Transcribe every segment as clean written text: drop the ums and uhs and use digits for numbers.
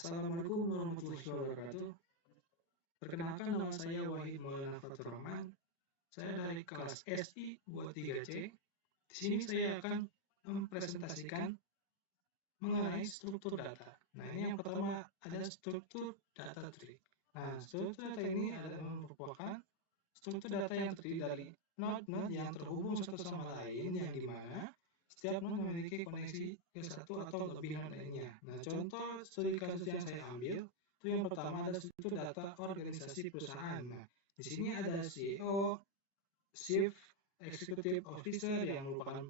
Assalamualaikum warahmatullahi wabarakatuh. Perkenalkan nama saya Wahid Maulana Fatur Rahman. Saya dari kelas SI 23C. Di sini saya akan mempresentasikan mengenai struktur data. Nah, ini yang pertama ada struktur data tree. Nah, struktur data ini merupakan struktur data yang terdiri dari node-node yang terhubung satu sama lain, yang dimana setiap node memiliki koneksi ke satu atau lebih node lainnya. Nah, contoh studi kasus yang saya ambil itu yang pertama ada struktur data organisasi perusahaan. Nah, di sini ada CEO, Chief Executive Officer yang merupakan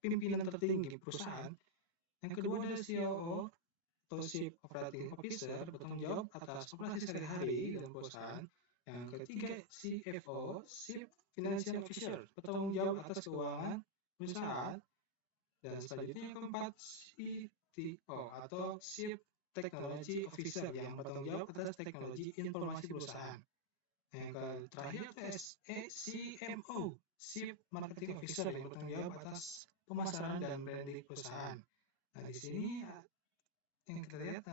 pimpinan tertinggi perusahaan. Yang kedua ada COO atau Chief Operating Officer, bertanggung jawab atas operasi sehari-hari dalam perusahaan. Yang ketiga CFO, Chief Financial Officer, bertanggung jawab atas keuangan perusahaan. Dan selanjutnya yang keempat CTO atau Chief Technology Officer yang bertanggung jawab atas teknologi informasi perusahaan. Yang terakhir CMO, Chief Marketing Officer yang bertanggung jawab atas pemasaran dan branding perusahaan. Nah, di sini yang kita lihat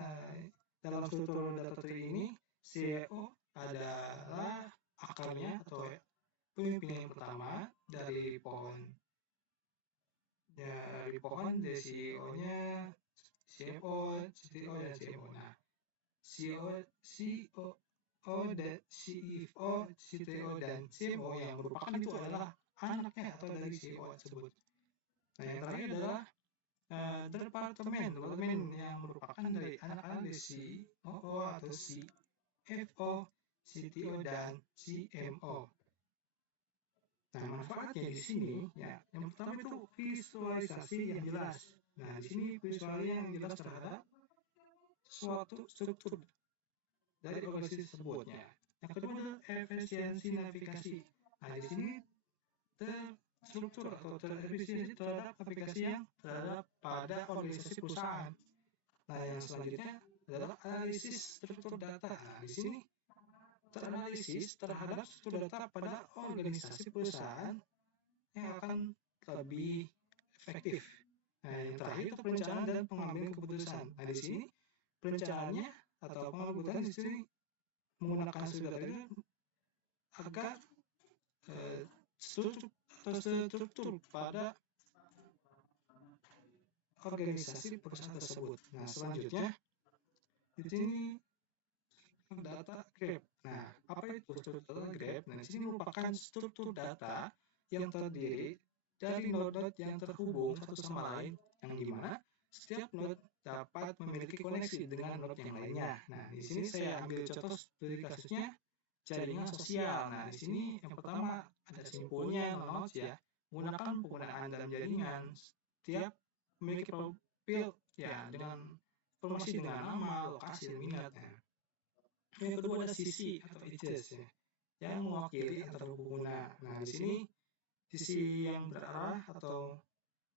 dalam struktur data tree ini CEO adalah akarnya atau pemimpinan yang pertama dari pohon. Ya, dari pohon dari CEO-nya, CFO, CTO dan CMO. Nah, CEO dan CFO, CTO dan CMO yang merupakan itu adalah anaknya atau dari CEO tersebut. Nah, yang terakhir adalah departemen yang merupakan dari anak-anak dari COO atau CFO, CTO dan CMO. Nah, manfaatnya di sini ya, yang pertama itu visualisasi yang jelas. Nah, di sini visualisasi yang jelas terhadap suatu struktur dari organisasi tersebutnya. Yang kedua adalah efisiensi navigasi. Nah, di sini terstruktur atau terefisiensi terhadap aplikasi yang terhadap pada organisasi perusahaan. Nah, yang selanjutnya adalah analisis struktur data. Nah, di sini teranalisis terhadap struktur data pada organisasi perusahaan yang akan lebih efektif. Nah, yang terakhir itu perencanaan dan pengambilan keputusan. Nah, di sini perencanaannya atau pengambilan keputusan di sini menggunakan struktur data itu agar struktur pada organisasi perusahaan tersebut. Nah, selanjutnya di sini data graph. Nah, apa itu struktur data graph? Nah, di sini merupakan struktur data yang terdiri dari node-node yang terhubung satu sama lain, yang dimana setiap node dapat memiliki koneksi dengan node yang lainnya. Nah, di sini saya ambil contoh studi kasusnya jaringan sosial. Nah, di sini yang pertama ada simpulnya nodes ya, menggunakan penggunaan dalam jaringan setiap memiliki profil ya dengan informasi dengan nama, lokasi, dan minat. Yang kedua ada sisi atau edges ya, yang mewakili antar pengguna. Nah, di sini sisi yang berarah atau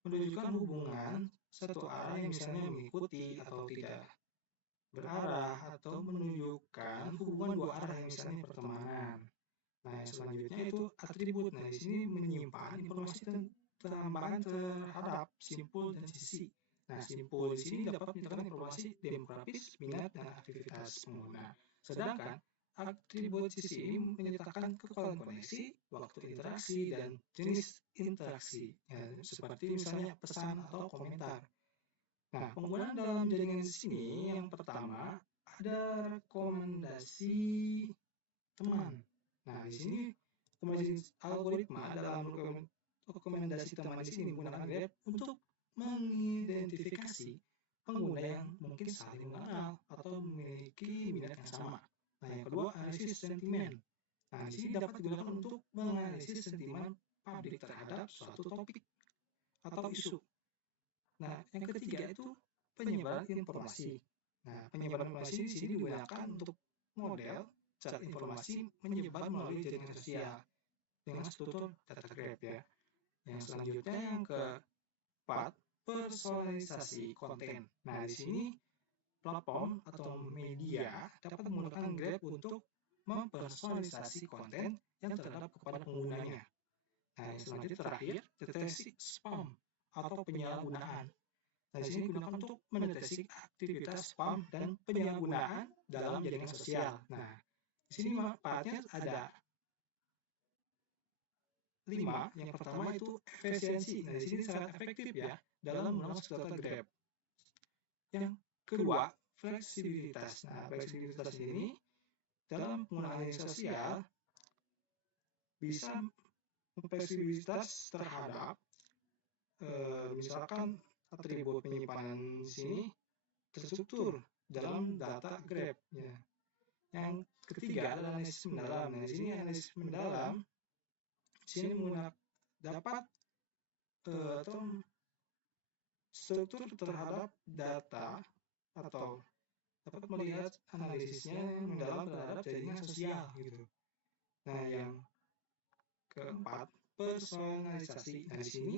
menunjukkan hubungan satu arah yang misalnya mengikuti atau tidak berarah, atau menunjukkan hubungan dua arah yang misalnya pertemanan. Nah, yang selanjutnya itu atribut. Nah, di sini menyimpan informasi tambahan terhadap simpul dan sisi. Nah, simpul di sini dapat menyertakan informasi demografis, minat, dan aktivitas pengguna. Sedangkan atribut sisi ini menyertakan kekuatan koneksi, waktu interaksi, dan jenis interaksi, ya, seperti misalnya pesan atau komentar. Nah, penggunaan dalam jaringan di sini yang pertama ada rekomendasi teman. Nah, di sini algoritma dalam rekomendasi teman di sini menggunakan graph untuk mengidentifikasi pengguna yang mungkin saling mengenal atau memiliki minat yang sama. Nah, yang kedua analisis sentimen. Nah, di sini dapat digunakan untuk menganalisis sentimen publik terhadap suatu topik atau isu. Nah, yang ketiga itu penyebaran informasi. Nah, penyebaran informasi di sini digunakan untuk model cara informasi menyebar melalui jaringan sosial dengan struktur data graph ya. Yang selanjutnya yang keempat, personalisasi konten. Nah, di sini platform atau media dapat menggunakan graph untuk mempersonalisasi konten yang terhadap kepada penggunanya. Nah, yang selanjutnya terakhir, deteksi spam atau penyalahgunaan. Nah, di sini digunakan untuk mendeteksi mendeteksi aktivitas spam dan penyalahgunaan dalam jaringan sosial. Nah, di sini manfaatnya ada 5. Yang pertama itu efisiensi. Nah, di sini sangat efektif ya dalam mengakses data Grab. Yang kedua, fleksibilitas. Nah, fleksibilitas ini dalam penggunaan media sosial bisa fleksibilitas terhadap misalkan atribut penyimpanan di sini terstruktur dalam data Grab. Ya. Yang ketiga adalah analisis mendalam. Nah, di sini analisis mendalam di sini dapat atau struktur terhadap data atau dapat melihat analisisnya mendalam terhadap jaringan sosial gitu. Nah, yang keempat, personalisasi. Nah, di sini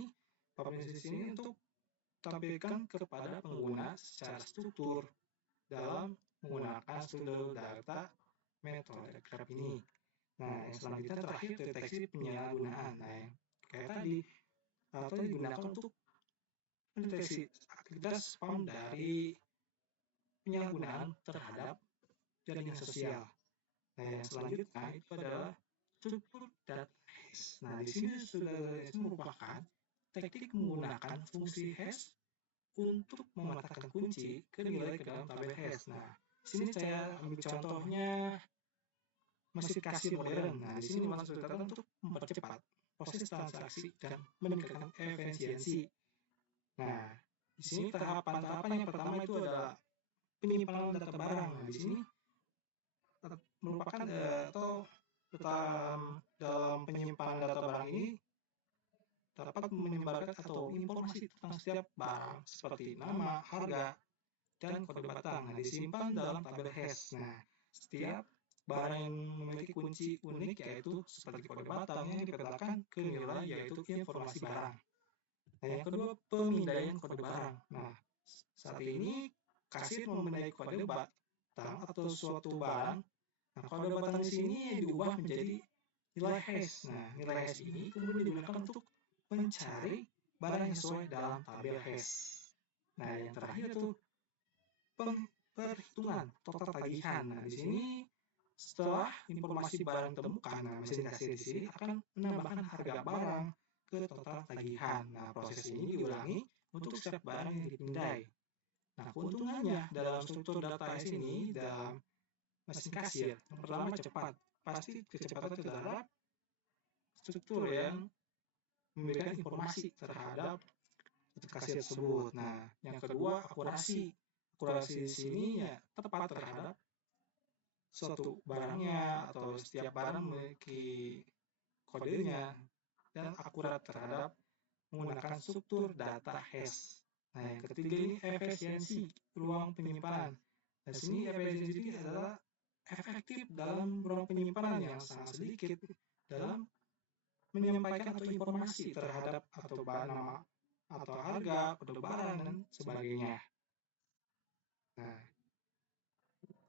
personalisasi ini untuk tampilkan kepada pengguna secara struktur dalam menggunakan struktur data metode Grab ini. Nah, yang selanjutnya terakhir deteksi penyalahgunaan. Nah, yang kayak tadi atau digunakan untuk mendeteksi aktivitas spam dari penyalahgunaan terhadap jaringan sosial. Nah, yang selanjutnya itu adalah struktur data hash. Nah, di sini itu merupakan teknik menggunakan fungsi hash untuk mematahkan kunci ke nilai ke dalam tabel hash. Nah, di sini saya ambil contohnya mesin kasir modern. Nah, di sini maksud data untuk mempercepat proses transaksi dan meningkatkan efisiensi. Nah, di sini tahapan-tahapan yang pertama itu adalah penyimpanan data barang. Nah, di sini merupakan atau dalam penyimpanan data barang ini dapat menyebarkan atau informasi tentang setiap barang seperti nama, harga, dan kode batang. Nah, disimpan dalam tabel hash. Nah, setiap barang yang memiliki kunci unik yaitu seperti kode batang yang dipetakan ke nilai yaitu informasi barang. Nah, yang kedua pemindaian kode barang. Nah, saat ini kasir memindai kode batang atau suatu barang. Nah, kode batang di sini diubah menjadi nilai hash. Nah, nilai hash ini kemudian digunakan untuk mencari barang yang sesuai dalam tabel hash. Nah, yang terakhir itu perhitungan total tagihan. Nah, di sini setelah informasi barang ditemukan, nah, mesin kasir di sini akan menambahkan harga barang ke total tagihan. Nah, proses ini diulangi untuk setiap barang yang dipindai. Nah, keuntungannya dalam struktur data hash ini dalam mesin kasir, yang pertama cepat. Pasti kecepatan terhadap struktur yang memberikan informasi terhadap kasir tersebut. Nah, yang kedua akurasi. Akurasi di sini ya tepat terhadap suatu barangnya atau setiap barang memiliki kodenya dan akurat terhadap menggunakan struktur data hash. Nah, yang ketiga ini efisiensi ruang penyimpanan. Nah, sini efisiensi ini adalah efektif dalam ruang penyimpanan yang sangat sedikit dalam menyampaikan atau informasi terhadap atau nama atau harga, kode barang, dan sebagainya. Nah,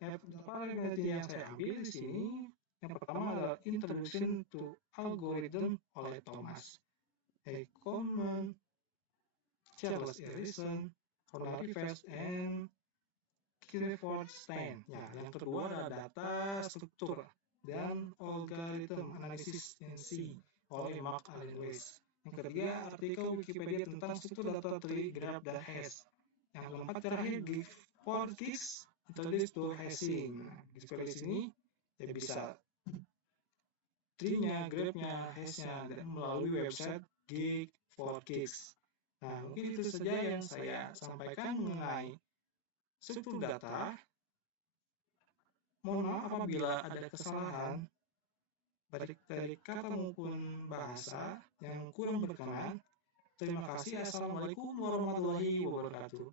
yang saya ambil di sini, yang pertama adalah Introduction to Algorithm oleh Thomas A. Coleman, Charles Ellison, Ronald Rivers, and Clifford Stein. Ya, yang kedua adalah data struktur dan algorithm analysis C oleh Mark Allen Lewis. Yang ketiga, artikel Wikipedia tentang struktur data tree, graph, dan hash. Yang keempat terakhir, Geek4Geeks Introduce to Hashing. Nah, Geek4Geeks ini ya bisa tree-nya, graph-nya, hash-nya melalui website Geek4Geeks. Nah, mungkin itu saja yang saya sampaikan mengenai struktur data. Mohon maaf apabila ada kesalahan baik dari kata maupun bahasa yang kurang berkenan. Terima kasih. Assalamualaikum warahmatullahi wabarakatuh.